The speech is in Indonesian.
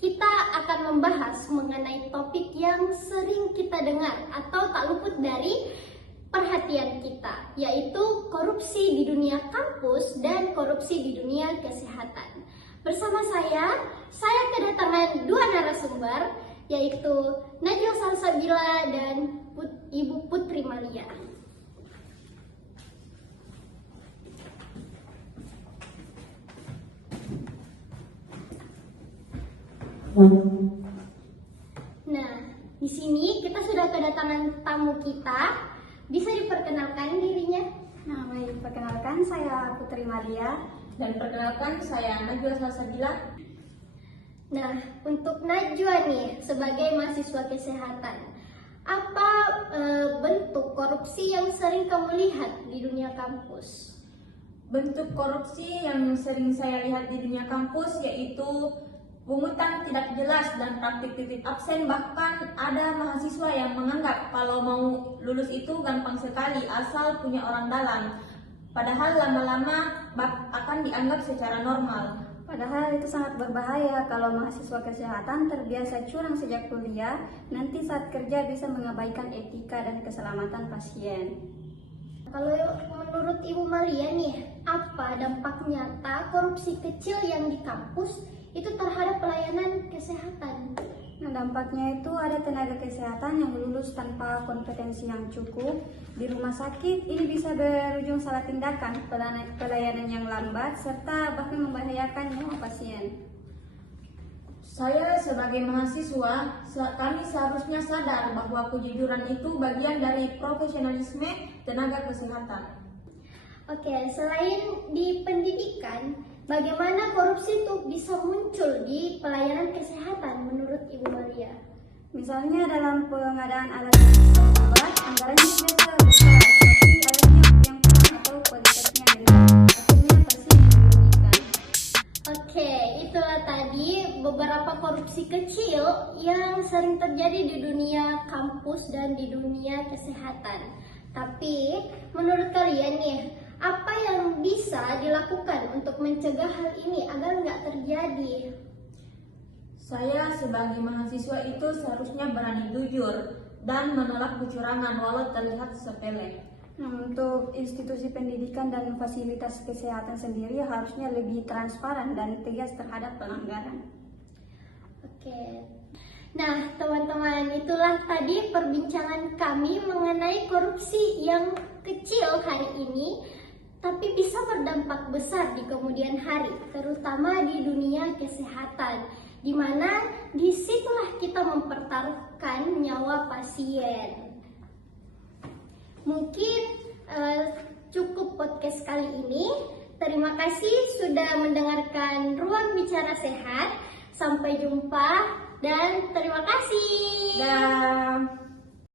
kita akan membahas mengenai topik yang sering kita dengar atau tak luput dari perhatian kita, yaitu korupsi di dunia kampus dan korupsi di dunia kesehatan. Bersama saya kedatangan dua narasumber, yaitu Najwa Salsabila dan Ibu Putri Malia. Nah, di sini kita sudah kedatangan tamu kita. Bisa diperkenalkan dirinya? Nah, baik, perkenalkan saya Putri Malia. Dan perkenalkan saya Najwa Salsabila. Nah, untuk Najwa nih sebagai mahasiswa kesehatan, apa bentuk korupsi yang sering kamu lihat di dunia kampus? Bentuk korupsi yang sering saya lihat di dunia kampus yaitu pungutan tidak jelas dan praktik titip absen. Bahkan ada mahasiswa yang menganggap kalau mau lulus itu gampang sekali asal punya orang dalam. Padahal lama-lama akan dianggap secara normal. Padahal itu sangat berbahaya kalau mahasiswa kesehatan terbiasa curang sejak kuliah, nanti saat kerja bisa mengabaikan etika dan keselamatan pasien. Kalau menurut Ibu Malia nih, apa dampak nyata korupsi kecil yang di kampus itu terhadap pelayanan kesehatan? Nah, dampaknya itu ada tenaga kesehatan yang lulus tanpa kompetensi yang cukup. Di rumah sakit ini bisa berujung salah tindakan, pelayanan yang lambat, serta bahkan membahayakan nyawa pasien. Saya sebagai mahasiswa, kami seharusnya sadar bahwa kejujuran itu bagian dari profesionalisme tenaga kesehatan. Oke, selain di pendidikan, bagaimana korupsi itu bisa muncul di pelayanan kesehatan menurut Ibu Maria? Misalnya dalam pengadaan alat obat, anggarannya biasa besar, tapi alatnya yang kurang atau kualitasnya rendah, akhirnya pasien dirugikan. Oke, itulah tadi beberapa korupsi kecil yang sering terjadi di dunia kampus dan di dunia kesehatan. Tapi menurut kalian nih, apa yang bisa dilakukan untuk mencegah hal ini agar nggak terjadi? Saya sebagai mahasiswa itu seharusnya berani jujur dan menolak kecurangan walau terlihat sepele. Nah, untuk institusi pendidikan dan fasilitas kesehatan sendiri harusnya lebih transparan dan tegas terhadap pelanggaran. Oke. Nah, teman-teman, itulah tadi perbincangan kami mengenai korupsi yang kecil hari ini, tapi bisa berdampak besar di kemudian hari, terutama di dunia kesehatan, di mana disitulah kita mempertaruhkan nyawa pasien. Mungkin cukup podcast kali ini. Terima kasih sudah mendengarkan Ruang Bicara Sehat. Sampai jumpa dan terima kasih. Dan